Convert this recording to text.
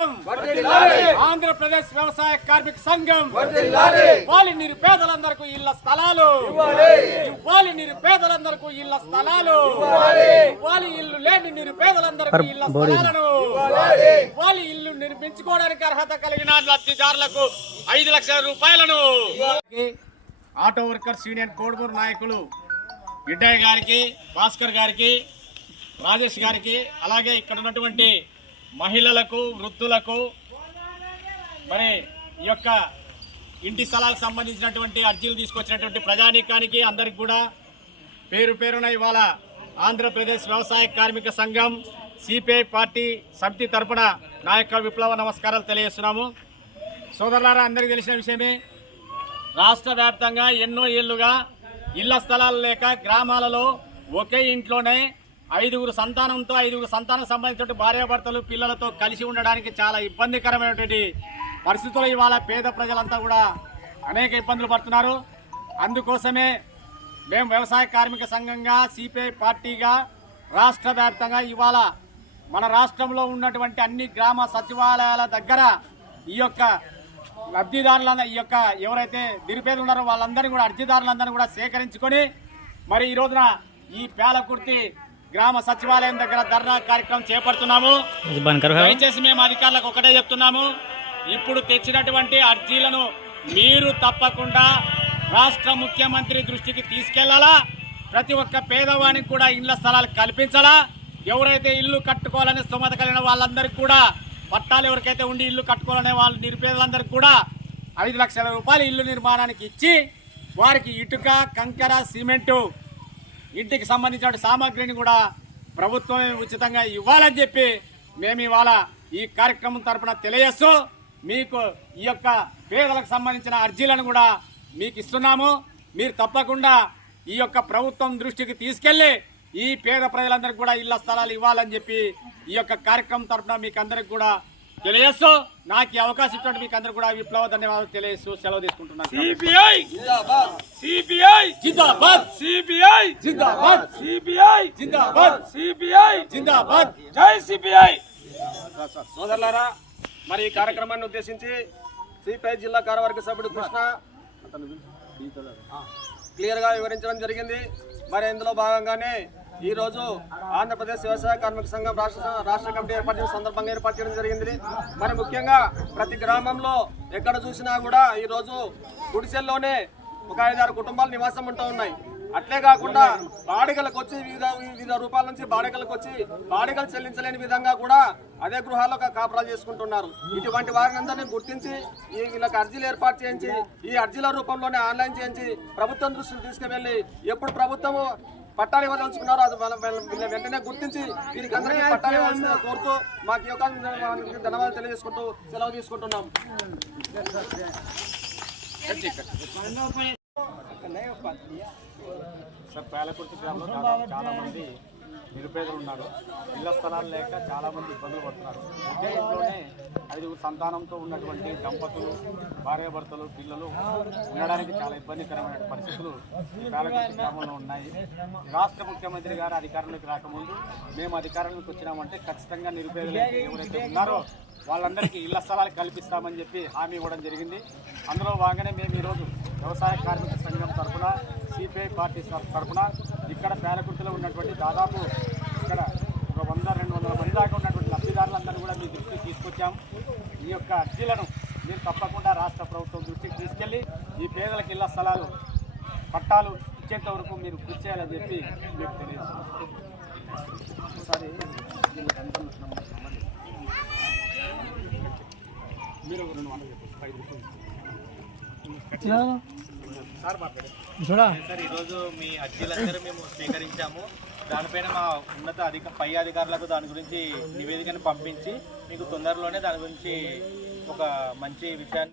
ఆంధ్రప్రదేశ్ వ్యవసాయ కార్మిక సంఘం ఇవ్వాలి నిరుపేదలందరికీ ఇళ్ల స్థలాలు, ఇవ్వాలి నిరుపేదలందరికీ ఇళ్ల స్థలాలు, ఇవ్వాలి ఇల్లు లేని నిరుపేదలందరికీ ఇళ్ల స్థలాలను, ఇవ్వాలి ఇల్లు నిర్మించుకోవడానికి అర్హత కలిగిన లబ్ధిదారులకు 5 లక్షల రూపాయలను. ఆటో వర్కర్స్ యూనియన్ కోడుమూరు నాయకులు గిడ్డయ్య గారికి, భాస్కర్ గారికి, రాజేష్ గారికి, అలాగే ఇక్కడ ఉన్నటువంటి మహిళలకు, వృద్ధులకు, మరి ఈ యొక్క ఇంటి స్థలాలకు సంబంధించినటువంటి అర్జీలు తీసుకొచ్చినటువంటి ప్రజానీకానికి అందరికి కూడా పేరు పేరున ఇవాళ ఆంధ్రప్రదేశ్ వ్యవసాయ కార్మిక సంఘం సిపిఐ పార్టీ సమితి తరపున నా యొక్క విప్లవ నమస్కారాలు తెలియజేస్తున్నాము. సోదరులారా, అందరికీ తెలిసిన విషయమే, రాష్ట్ర వ్యాప్తంగా ఎన్నో ఏళ్లుగా ఇళ్ల స్థలాలు లేక గ్రామాలలో ఒకే ఇంట్లోనే 5 సంతానంతో 5 సంతానం సంబంధించిన భార్యాభర్తలు పిల్లలతో కలిసి ఉండడానికి చాలా ఇబ్బందికరమైనటువంటి పరిస్థితులు ఇవాళ పేద ప్రజలంతా కూడా అనేక ఇబ్బందులు పడుతున్నారు. అందుకోసమే మేము వ్యవసాయ కార్మిక సంఘంగా సిపిఐ పార్టీగా రాష్ట్ర వ్యాప్తంగా ఇవాళ మన రాష్ట్రంలో ఉన్నటువంటి అన్ని గ్రామ సచివాలయాల దగ్గర ఈ యొక్క లబ్ధిదారులందరూ, ఈ యొక్క ఎవరైతే నిరుపేదలు ఉన్నారో వాళ్ళందరినీ కూడా, అర్జీదారులందరినీ కూడా సేకరించుకొని మరి ఈ రోజున ఈ పేలకుర్తి గ్రామ సచివాలయం దగ్గర ధర్నా కార్యక్రమం చేపడుతున్నాము. దయచేసి మేము అధికారులకు ఒకటే చెప్తున్నాము, ఇప్పుడు తెచ్చినటువంటి అర్జీలను మీరు తప్పకుండా రాష్ట్ర ముఖ్యమంత్రి దృష్టికి తీసుకెళ్లాలా. ప్రతి ఒక్క పేదవానికి కూడా ఇళ్ల స్థలాలు కల్పించాలా. ఎవరైతే ఇల్లు కట్టుకోవాలని స్తోమత కలిగిన వాళ్ళందరికీ కూడా పట్టాలు, ఎవరికైతే ఉండి ఇల్లు కట్టుకోవాలనే వాళ్ళు నిరుపేదలందరికీ కూడా 5 లక్షల రూపాయలు ఇల్లు నిర్మాణానికి ఇచ్చి వారికి ఇటుక, కంకర, సిమెంటు, ఇంటికి సంబంధించిన సామాగ్రిని కూడా ప్రభుత్వమే ఉచితంగా ఇవ్వాలని చెప్పి మేము ఇవాళ ఈ కార్యక్రమం తరఫున తెలియజేస్తూ మీకు ఈ యొక్క పేదలకు సంబంధించిన అర్జీలను కూడా మీకు ఇస్తున్నాము. మీరు తప్పకుండా ఈ యొక్క ప్రభుత్వం దృష్టికి తీసుకెళ్లి ఈ పేద ప్రజలందరికీ కూడా ఇళ్ల స్థలాలు ఇవ్వాలని చెప్పి ఈ యొక్క కార్యక్రమం తరఫున మీకు అందరికి కూడా తెలియజేస్తూ నాకు ఈ అవకాశం ఇచ్చినట్టు మీకు అందరూ కూడా విప్లవ ధన్యవాదాలు తెలియజేస్తూ సెలవు తీసుకుంటున్నాను. సిపిఐ జిందాబాద్, సిపిఐ జిందాబాద్, సిపిఐ జిందాబాద్, సిపిఐ జిందాబాద్, సిపిఐ జిందాబాద్, జై సిపిఐ. సోదరులారా, మరి ఈ కార్యక్రమాన్ని ఉద్దేశించి సిపిఐ జిల్లా కార్యవర్గ సభ్యుడు కృష్ణ క్లియర్ గా వివరించడం జరిగింది. మరి ఇందులో భాగంగానే ఈ రోజు ఆంధ్రప్రదేశ్ వ్యవసాయ కార్మిక సంఘం రాష్ట్ర కమిటీ ఏర్పాటు చేసిన సందర్భంగా ఏర్పాటు చేయడం జరిగింది. మరి ముఖ్యంగా ప్రతి గ్రామంలో ఎక్కడ చూసినా కూడా ఈ రోజు గుడిసెల్లోనే ఒక 5-6 కుటుంబాలు నివాసం ఉంటూ ఉన్నాయి. అట్లే కాకుండా బాడిగలకు వచ్చి వివిధ రూపాయల నుంచి బాడిగలకు వచ్చి బాడిగలు చెల్లించలేని విధంగా కూడా అదే గృహాల్లో కాపురాలు చేసుకుంటున్నారు. ఇటువంటి వారిని అందరినీ గుర్తించి వీళ్ళకి అర్జీలు ఏర్పాటు చేయించి ఈ అర్జీల రూపంలోనే ఆన్లైన్ చేయించి ప్రభుత్వం దృష్టికి తీసుకువెళ్ళి ఎప్పుడు ప్రభుత్వము పట్టాలు ఇవ్వదలుచుకున్నారో అది వెంటనే గుర్తించి వీరికి అందరికీ పట్టాలు ఇవ్వాల్సిందిగా కోరుతూ మాకు ఈ అవకాశం ధన్యవాదాలు తెలియజేసుకుంటూ సెలవు తీసుకుంటున్నాం. సార్, పేలకుర్తి గ్రామంలో దాదాపు చాలా మంది నిరుపేదలు ఉన్నారు. ఇళ్ల స్థలాలు లేక చాలా మంది ఇబ్బందులు పడుతున్నారు. ఒకే ఇంట్లోనే 5 సంతానంతో ఉన్నటువంటి దంపతులు, భార్యాభర్తలు, పిల్లలు ఉండడానికి చాలా ఇబ్బందికరమైన పరిస్థితులు పేలకుర్తి గ్రామంలో ఉన్నాయి. రాష్ట్ర ముఖ్యమంత్రి గారు అధికారంలోకి రాకముందు మేము అధికారంలోకి వచ్చినామంటే ఖచ్చితంగా నిరుపేదలు ఎవరైతే ఉన్నారో వాళ్ళందరికీ ఇళ్ల స్థలాలు కల్పిస్తామని చెప్పి హామీ ఇవ్వడం జరిగింది. అందులో భాగంగానే మేము ఈరోజు వ్యవసాయ కార్మిక సంఘం తరఫున, సిపిఐ పార్టీ తరఫున ఇక్కడ పేలకుర్తిలో ఉన్నటువంటి దాదాపు ఇక్కడ ఒక 100-200 మంది దాకా ఉన్నటువంటి లబ్ధిదారులందరూ కూడా మీ దృష్టికి తీసుకొచ్చాము. ఈ యొక్క అర్జీలను మీరు తప్పకుండా రాష్ట్ర ప్రభుత్వం దృష్టికి తీసుకెళ్లి ఈ పేదలకు ఇళ్ల స్థలాలు, పట్టాలు ఇచ్చేంత వరకు మీరు కృషి చేయాలని చెప్పి మీకు తెలియజేస్తున్నాం. మీరు 2 మాటలు సార్, ఈరోజు మీ అర్జీలందరూ మేము స్వీకరించాము. దానిపైన మా ఉన్నత పై అధికారులకు దాని గురించి నివేదికను పంపించి మీకు తొందరలోనే దాని గురించి ఒక మంచి విషయాన్ని